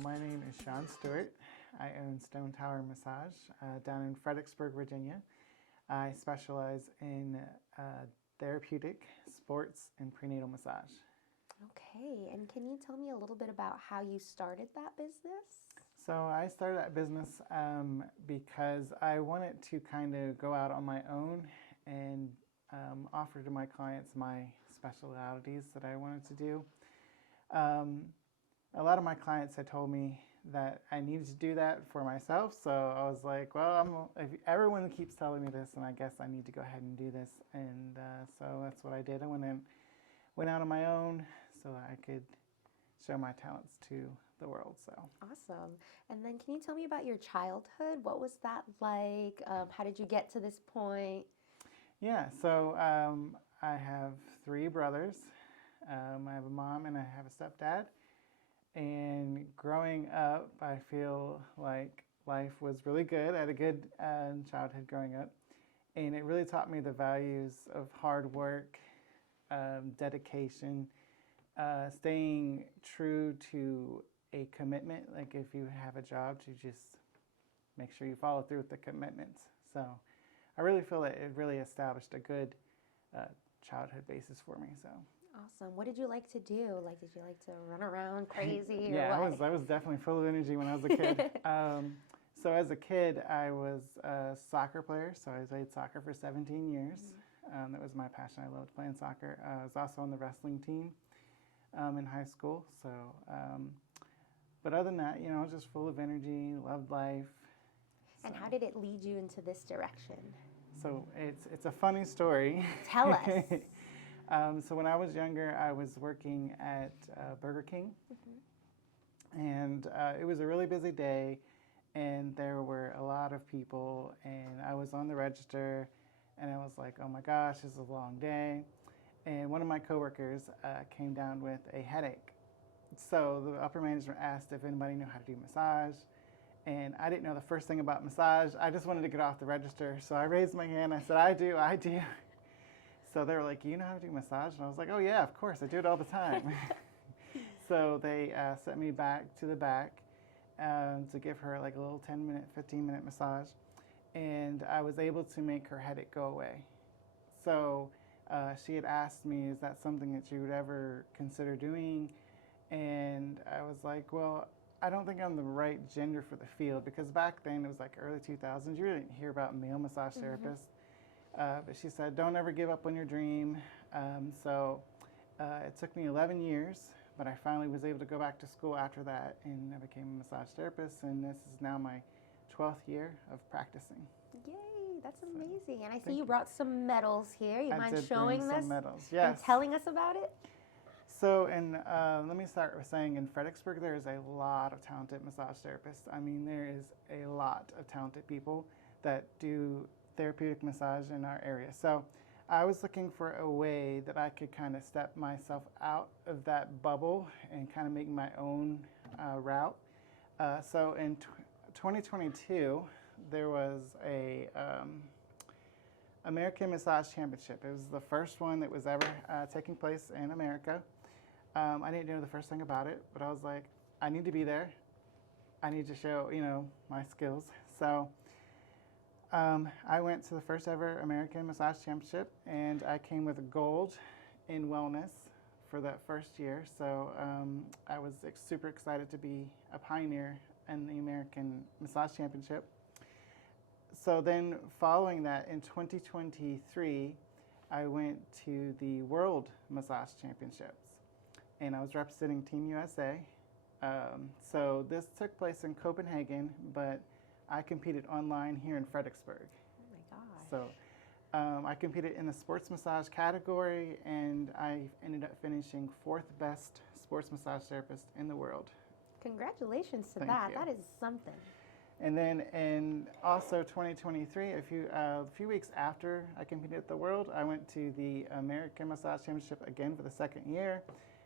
My name is Shawn Stewart. I own Stone Tower Massage down in Fredericksburg, Virginia. I specialize in therapeutic, sports, and prenatal massage. Okay, and can you tell me a little bit about how you started that business? So I started that business because I wanted to kind of go out on my own and offer to my clients my specialities that I wanted to do. A lot of my clients had told me that I needed to do that for myself, so I was like, well, if everyone keeps telling me this, then I guess I need to go ahead and do this. And so that's what I did. I went out on my own so I could show my talents to the world. So Awesome. And then can you tell me about your childhood? What was that like? How did you get to this point? yeah, so I have three brothers. I have a mom and I have a stepdad. And growing up, I feel like life was really good. I had a good childhood growing up. And it really taught me the values of hard work, dedication, staying true to a commitment. Like if you have a job, to just make sure you follow through with the commitments. So I really feel that it really established a good childhood basis for me. So. Awesome. What did you like to do? Like, did you like to run around crazy or Yeah, what? I was definitely full of energy when I was a kid. So as a kid, I was a soccer player. So I played soccer for 17 years. That was my passion. I loved playing soccer. I was also on the wrestling team in high school. So, but other than that, I was just full of energy, loved life. And how did it lead you into this direction? So it's a funny story. Tell us. So when I was younger, I was working at Burger King, and it was a really busy day, and there were a lot of people, and I was on the register, and I was like, oh my gosh, this is a long day. And one of my coworkers came down with a headache. So the upper management asked if anybody knew how to do massage, and I didn't know the first thing about massage. I just wanted to get off the register, so I raised my hand. I said, I do. So they were like, you know how to do massage? And I was like, oh yeah, of course, I do it all the time. So they sent me back to the back to give her like a little 10-minute, 15-minute massage. And I was able to make her headache go away. So she had asked me, is that something that you would ever consider doing? And I was like, well, I don't think I'm the right gender for the field, because back then it was like early 2000s. You really didn't hear about male massage therapists. But she said, don't ever give up on your dream. So it took me 11 years, but I finally was able to go back to school after that, and I became a massage therapist, and this is now my 12th year of practicing. Yay, that's amazing. And I see thank you you. brought some medals here. You I mind did showing bring this some medals, yes. and telling us about it? So, let me start with saying in Fredericksburg, there is a lot of talented massage therapists. I mean, there is a lot of talented people that do therapeutic massage in our area. So I was looking for a way that I could kind of step myself out of that bubble and kind of make my own route. So in 2022, there was a American Massage Championship. It was the first one that was ever taking place in America. I didn't know the first thing about it, but I was like, I need to be there. I need to show, my skills. So I went to the first ever American Massage Championship, and I came with gold in wellness for that first year. So I was super excited to be a pioneer in the American Massage Championship. So then following that, in 2023, I went to the World Massage Championships, and I was representing Team USA. So this took place in Copenhagen, but I competed online here in Fredericksburg. Oh my gosh. So I competed in the sports massage category, and I ended up finishing 4th best sports massage therapist in the world. Congratulations to Thank that. you. That is something. And then in also 2023, a few weeks after I competed at the World, I went to the American Massage Championship again for the second year,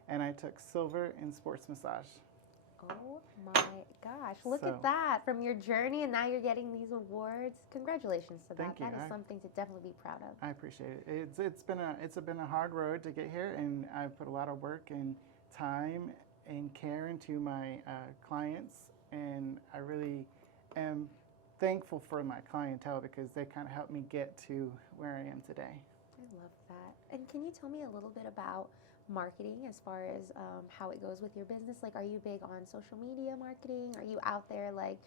and I took silver in sports massage. Oh my gosh. Look at that. From your journey, and now you're getting these awards. Congratulations to that. Thank you. That is something to definitely be proud of. I appreciate it. It's been a hard road to get here, and I've put a lot of work and time and care into my clients, and I really am thankful for my clientele because they kind of helped me get to where I am today. I love that. And can you tell me a little bit about marketing as far as how it goes with your business? Like, are you big on social media marketing? Are you out there like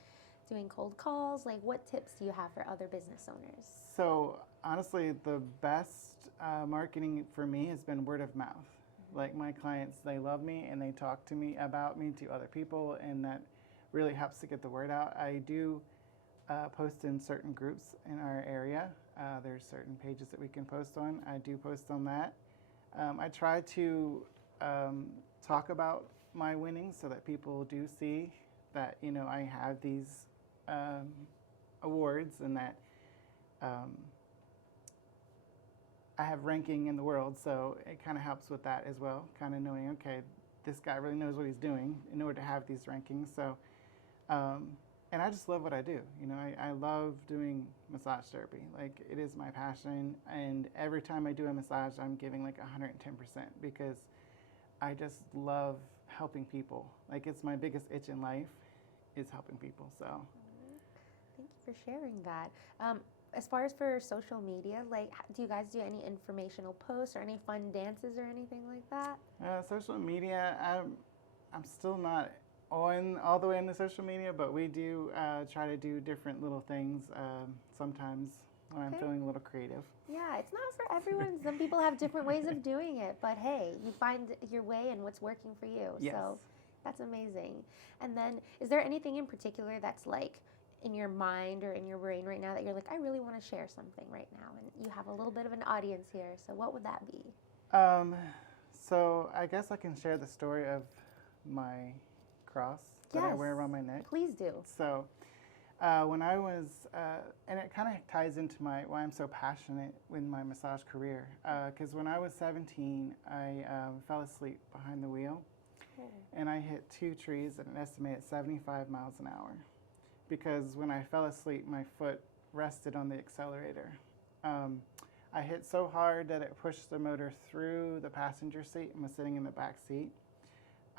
doing cold calls? Like, what tips do you have for other business owners? So honestly, the best marketing for me has been word of mouth. Like my clients, they love me and they talk to me about me to other people, and that really helps to get the word out. I do post in certain groups in our area. There's certain pages that we can post on. I do post on that. I try to talk about my winnings so that people do see that, you know, I have these awards and that I have ranking in the world. So it kind of helps with that as well, kind of knowing, okay, this guy really knows what he's doing in order to have these rankings. So, and I just love what I do. You know, I love doing massage therapy. Like, it is my passion. And every time I do a massage, I'm giving like 110% because I just love helping people. Like, it's my biggest itch in life is helping people. So, thank you for sharing that. As far as for social media, like, do you guys do any informational posts or any fun dances or anything like that? Social media, I'm still not on all the way into social media, but we do try to do different little things sometimes when I'm feeling a little creative. Yeah, it's not for everyone. Some people have different ways of doing it, but hey, you find your way and what's working for you. Yes. So that's amazing. And then, is there anything in particular that's like in your mind or in your brain right now that you're like, I really want to share something right now, and you have a little bit of an audience here, so what would that be? So I guess I can share the story of my cross that I wear around my neck. Please do. So when I was, and it kind of ties into why I'm so passionate with my massage career, because when I was 17, I fell asleep behind the wheel, and I hit 2 trees at an estimated 75 miles an hour. Because when I fell asleep, my foot rested on the accelerator. I hit so hard that it pushed the motor through the passenger seat and was sitting in the back seat.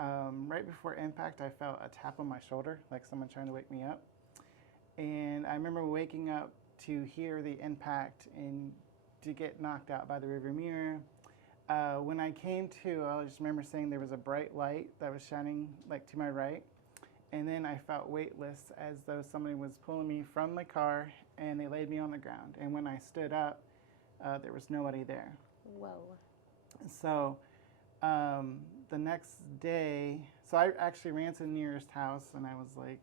Right before impact, I felt a tap on my shoulder, like someone trying to wake me up. And I remember waking up to hear the impact and to get knocked out by the rearview mirror. When I came to, I just remember saying there was a bright light that was shining like to my right. And then I felt weightless, as though somebody was pulling me from my car, and they laid me on the ground. And when I stood up, there was nobody there. Whoa. So the next day, so I actually ran to the nearest house, and I was like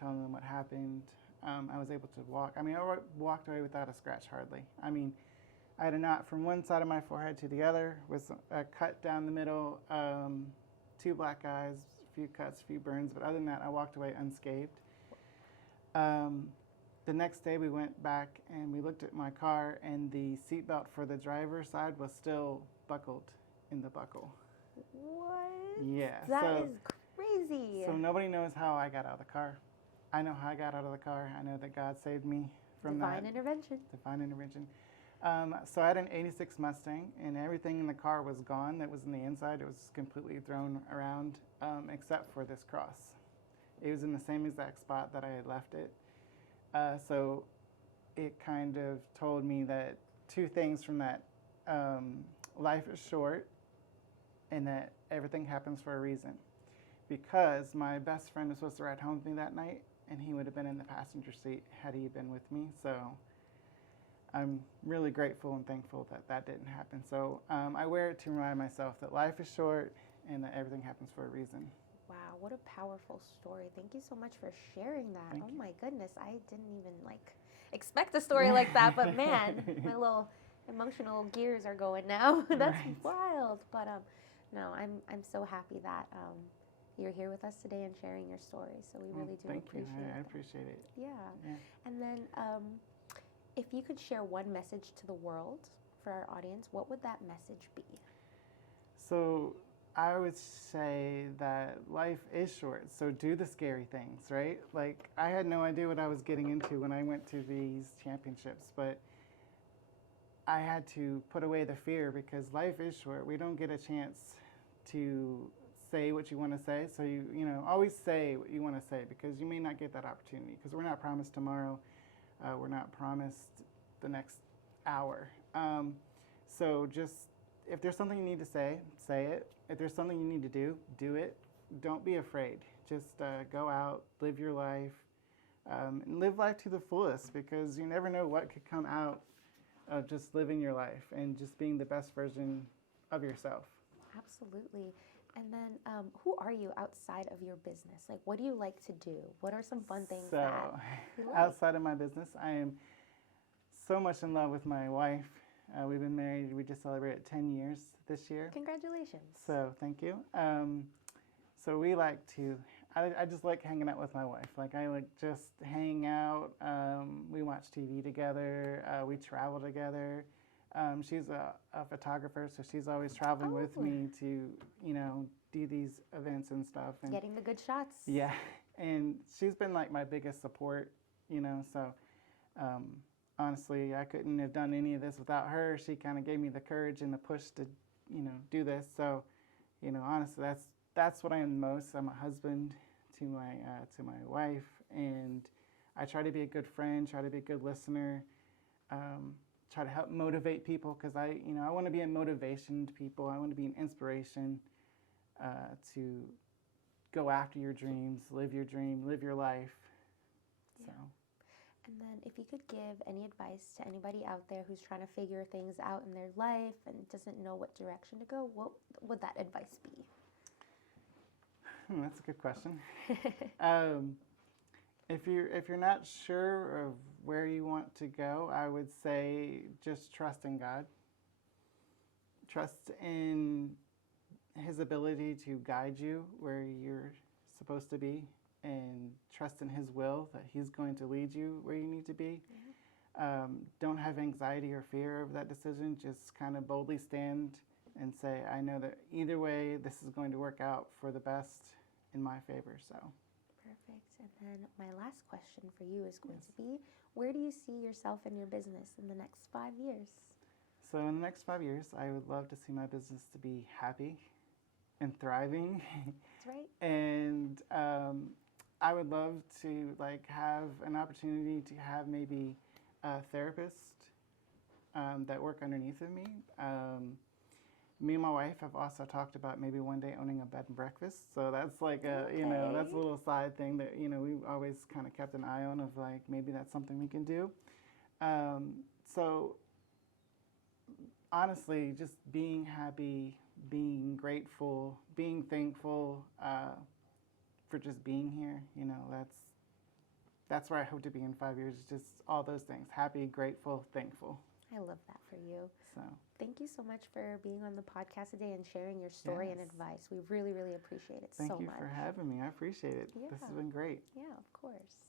telling them what happened. I was able to walk. I mean, I walked away without a scratch hardly. I mean, I had a knot from one side of my forehead to the other, with a cut down the middle, 2 black eyes, few cuts, few burns, but other than that, I walked away unscathed. The next day, we went back and we looked at my car, and the seatbelt for the driver's side was still buckled in the buckle. What? Yeah. That is crazy. So nobody knows how I got out of the car. I know how I got out of the car. I know that God saved me from that. Divine intervention. Divine intervention. So I had an 86 Mustang, and everything in the car was gone that was in the inside. It was completely thrown around, except for this cross. It was in the same exact spot that I had left it. So it kind of told me that 2 things from that. Life is short, and that everything happens for a reason. Because my best friend was supposed to ride home with me that night, and he would have been in the passenger seat had he been with me. So I'm really grateful and thankful that that didn't happen. So I wear it to remind myself that life is short and that everything happens for a reason. Wow, what a powerful story. Thank you so much for sharing that. Thank you. My goodness, I didn't even expect a story like that, but man, my little emotional gears are going now. That's wild. But no, I'm so happy that you're here with us today and sharing your story. So we really do appreciate it. I appreciate it. Yeah. And then if you could share one message to the world for our audience, what would that message be? So I would say that life is short, so do the scary things, right? Like, I had no idea what I was getting into when I went to these championships, but I had to put away the fear because life is short. We don't get a chance to say what you want to say. So always say what you want to say, because you may not get that opportunity, because we're not promised tomorrow. We're not promised the next hour. So just, if there's something you need to say it. If there's something you need to do it. Don't be afraid. Just go out, live your life, and live life to the fullest, because you never know what could come out of just living your life and just being the best version of yourself. Absolutely. And then who are you outside of your business? Like, what do you like to do? What are some fun things that you like? Outside of my business, I am so much in love with my wife. We've been married, we just celebrated 10 years this year. Congratulations. So thank you. So we like to, I just like hanging out with my wife. Like, I like just hang out. We watch TV together. We travel together. She's a photographer, so she's always traveling with me to, do these events and stuff. And getting the good shots. yeah, and she's been like my biggest support, so honestly, I couldn't have done any of this without her. She kind of gave me the courage and the push to, do this. So, honestly, that's what I am most. I'm a husband to my wife, and I try to be a good friend, try to be a good listener, try to help motivate people, because I want to be a motivation to people. I want to be an inspiration to go after your dreams, live your dream, live your life. Yeah. So. And then if you could give any advice to anybody out there who's trying to figure things out in their life and doesn't know what direction to go, what would that advice be? That's a good question. If you're not sure of where you want to go, I would say just trust in God. Trust in His ability to guide you where you're supposed to be, and trust in His will that He's going to lead you where you need to be. Mm-hmm. Don't have anxiety or fear of that decision. Just kind of boldly stand and say, I know that either way, this is going to work out for the best in my favor. So. Perfect. And then my last question for you is going to be, where do you see yourself in your business in the next 5 years? So in the next 5 years, I would love to see my business to be happy and thriving. That's right. And I would love to have an opportunity to have maybe a therapist that work underneath of me. Me and my wife have also talked about maybe one day owning a bed and breakfast. So that's like that's a little side thing that, we've always kind of kept an eye on, of maybe that's something we can do. So honestly, just being happy, being grateful, being thankful for just being here, that's where I hope to be in 5 years. Just all those things: happy, grateful, thankful. I love that for you. So thank you so much for being on the podcast today and sharing your story and advice. We really, really appreciate it so much. Thank you for having me. I appreciate it. Yeah. This has been great. Yeah, of course.